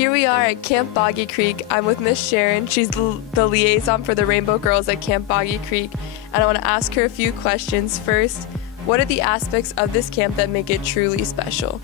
Here we are at Camp Boggy Creek. I'm with Miss Sharon. She's the liaison for the Rainbow Girls at Camp Boggy Creek. And I want to ask her a few questions. First, what are the aspects of this camp that make it truly special?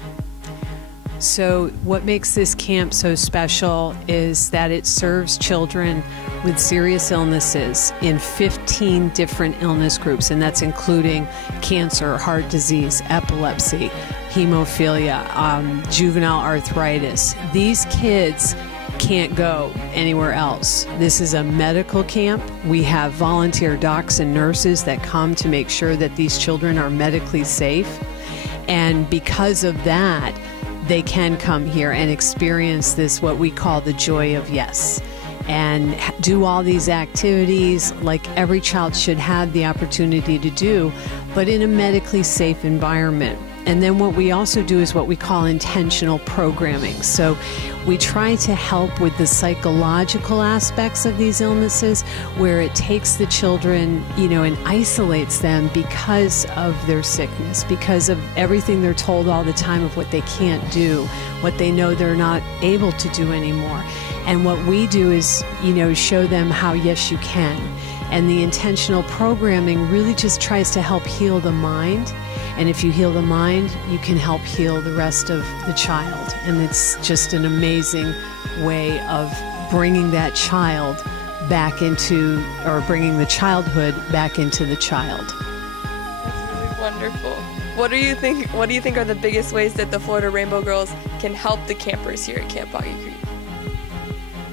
So what makes this camp so special is that it serves children with serious illnesses in 15 different illness groups, and that's including cancer, heart disease, epilepsy, hemophilia, juvenile arthritis. These kids can't go anywhere else. This is a medical camp. We have volunteer docs and nurses that come to make sure that these children are medically safe, and because of that, they can come here and experience this, what we call the joy of yes, and do all these activities like every child should have the opportunity to do, but in a medically safe environment. And then what we also do is what we call intentional programming. So we try to help with the psychological aspects of these illnesses, where it takes the children, and isolates them because of their sickness, because of everything they're told all the time of what they can't do, what they know they're not able to do anymore. And what we do is, show them how yes, you can. And the intentional programming really just tries to help heal the mind. And if you heal the mind, you can help heal the rest of the child. And it's just an amazing way of bringing that child back into, or bringing the childhood back into the child. That's really wonderful. What do you think are the biggest ways that the Florida Rainbow Girls can help the campers here at Camp Boggy Creek?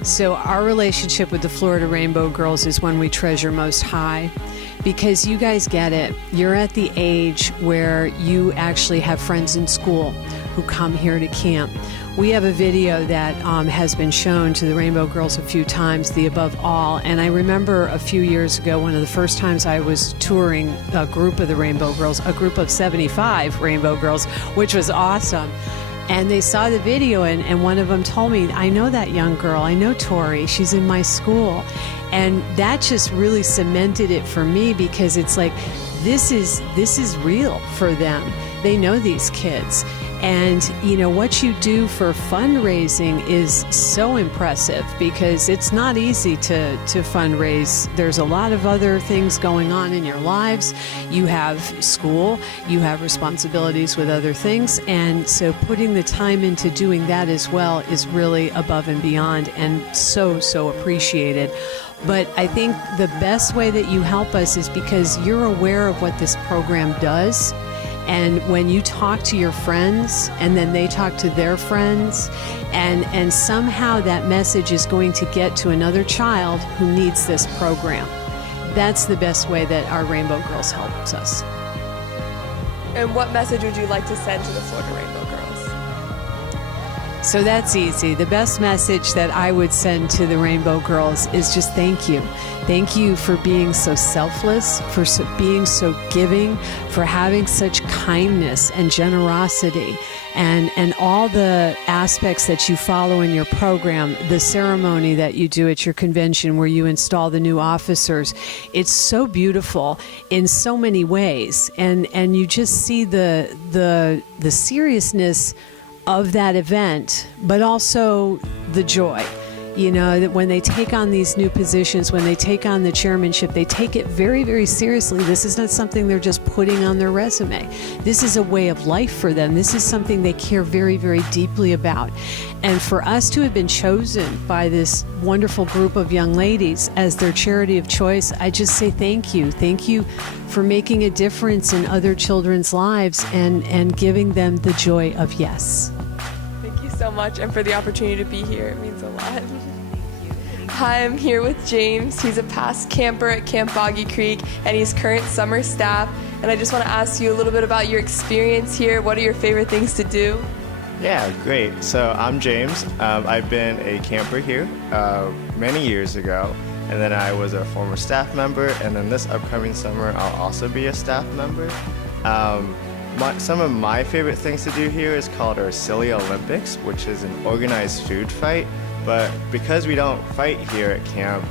So our relationship with the Florida Rainbow Girls is one we treasure most high, because you guys get it. You're at the age where you actually have friends in school who come here to camp. We have a video that has been shown to the Rainbow Girls a few times, the Above All, and I remember a few years ago, one of the first times I was touring a group of the Rainbow Girls, a group of 75 Rainbow Girls, which was awesome. And they saw the video, and one of them told me, I know that young girl, I know Tori, she's in my school. And that just really cemented it for me, because it's like, this is real for them. They know these kids. And what you do for fundraising is so impressive, because it's not easy to fundraise. There's a lot of other things going on in your lives. You have school, you have responsibilities with other things, and so putting the time into doing that as well is really above and beyond, and so appreciated. But I think the best way that you help us is because you're aware of what this program does. And when you talk to your friends, and then they talk to their friends, and somehow that message is going to get to another child who needs this program. That's the best way that our Rainbow Girls helps us. And what message would you like to send to the Florida Rainbow Girls? So that's easy. The best message that I would send to the Rainbow Girls is just thank you. Thank you for being so selfless, for being so giving, for having such kindness and generosity, and all the aspects that you follow in your program, the ceremony that you do at your convention where you install the new officers. It's so beautiful in so many ways, and you just see the seriousness of that event, but also the joy. That when they take on these new positions, when they take on the chairmanship, they take it very, very seriously. This is not something they're just putting on their resume. This is a way of life for them. This is something they care very, very deeply about. And for us to have been chosen by this wonderful group of young ladies as their charity of choice, I just say thank you. Thank you for making a difference in other children's lives and giving them the joy of yes. Thank you so much, and for the opportunity to be here. It means a lot. Hi, I'm here with James. He's a past camper at Camp Boggy Creek, and he's current summer staff. And I just want to ask you a little bit about your experience here. What are your favorite things to do? Yeah, great. So I'm James. I've been a camper here many years ago, and then I was a former staff member, and then this upcoming summer I'll also be a staff member. Some of my favorite things to do here is called our Silly Olympics, which is an organized food fight. But because we don't fight here at camp,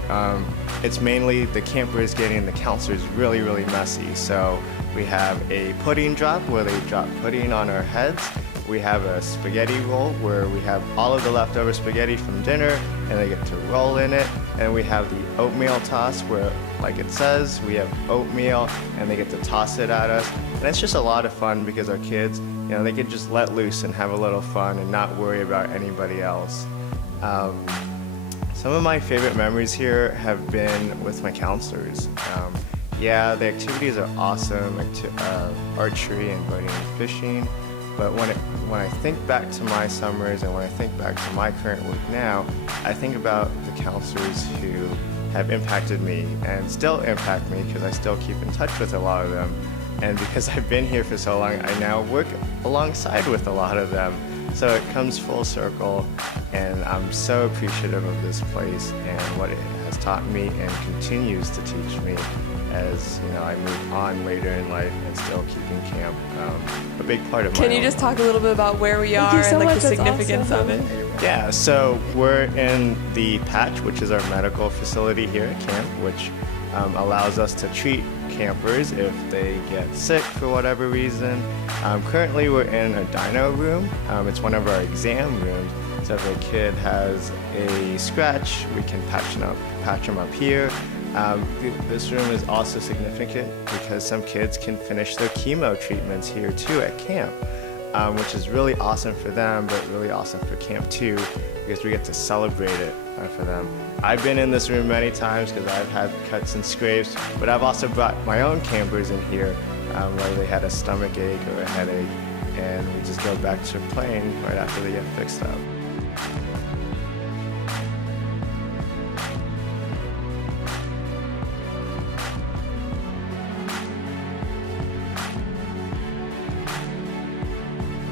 it's mainly the campers getting the counselors really, really messy. So we have a pudding drop where they drop pudding on our heads, We have a spaghetti roll where we have all of the leftover spaghetti from dinner and they get to roll in it. And we have the oatmeal toss where, like it says, we have oatmeal and they get to toss it at us. And it's just a lot of fun because our kids, they can just let loose and have a little fun and not worry about anybody else. Some of my favorite memories here have been with my counselors. Yeah, the activities are awesome, archery and boating and fishing. But when I think back to my summers and when I think back to my current work now, I think about the counselors who have impacted me and still impact me because I still keep in touch with a lot of them. And because I've been here for so long, I now work alongside with a lot of them. So it comes full circle, and I'm so appreciative of this place and what it has taught me and continues to teach me as I move on later in life and still keeping camp a big part of my Can you own just life. talk a little bit about where we Thank are you so and like much. the That's significance awesome. of it? Yeah, so we're in the Patch, which is our medical facility here at camp, which allows us to treat campers if they get sick for whatever reason. Currently we're in a dyno room. It's one of our exam rooms. So if a kid has a scratch, we can patch them up here. This room is also significant because some kids can finish their chemo treatments here too at camp, which is really awesome for them, but really awesome for camp too, because we get to celebrate it for them. I've been in this room many times because I've had cuts and scrapes, but I've also brought my own campers in here where they had a stomach ache or a headache, and we just go back to playing right after they get fixed up.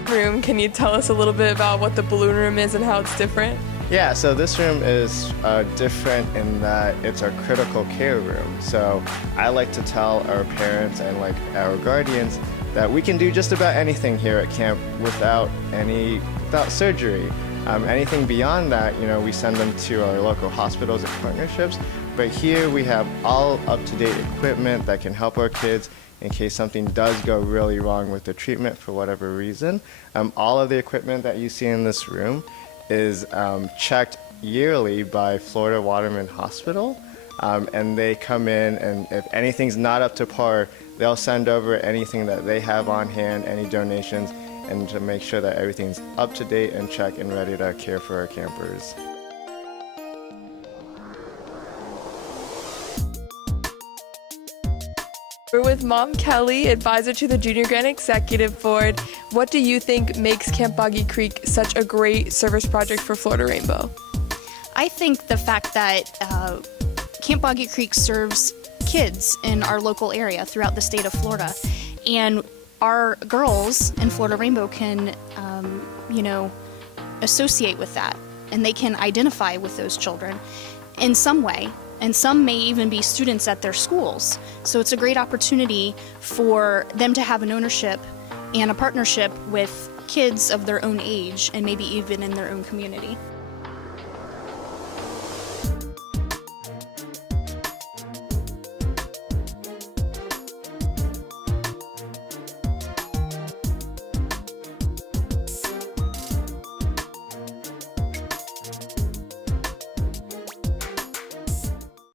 Room, can you tell us a little bit about what the balloon room is and how it's different? Yeah, so this room is different in that it's our critical care room. So I like to tell our parents and our guardians that we can do just about anything here at camp without surgery. Anything beyond that, we send them to our local hospitals and partnerships. But here we have all up-to-date equipment that can help our kids in case something does go really wrong with the treatment for whatever reason. All of the equipment that you see in this room is checked yearly by Florida Waterman Hospital, and they come in, and if anything's not up to par, they'll send over anything that they have on hand, any donations, and to make sure that everything's up to date and checked and ready to care for our campers. We're with Mom Kelly, advisor to the Junior Grant Executive Board. What do you think makes Camp Boggy Creek such a great service project for Florida Rainbow? I think the fact that Camp Boggy Creek serves kids in our local area throughout the state of Florida, and our girls in Florida Rainbow can, associate with that, and they can identify with those children in some way. And some may even be students at their schools. So it's a great opportunity for them to have an ownership and a partnership with kids of their own age and maybe even in their own community.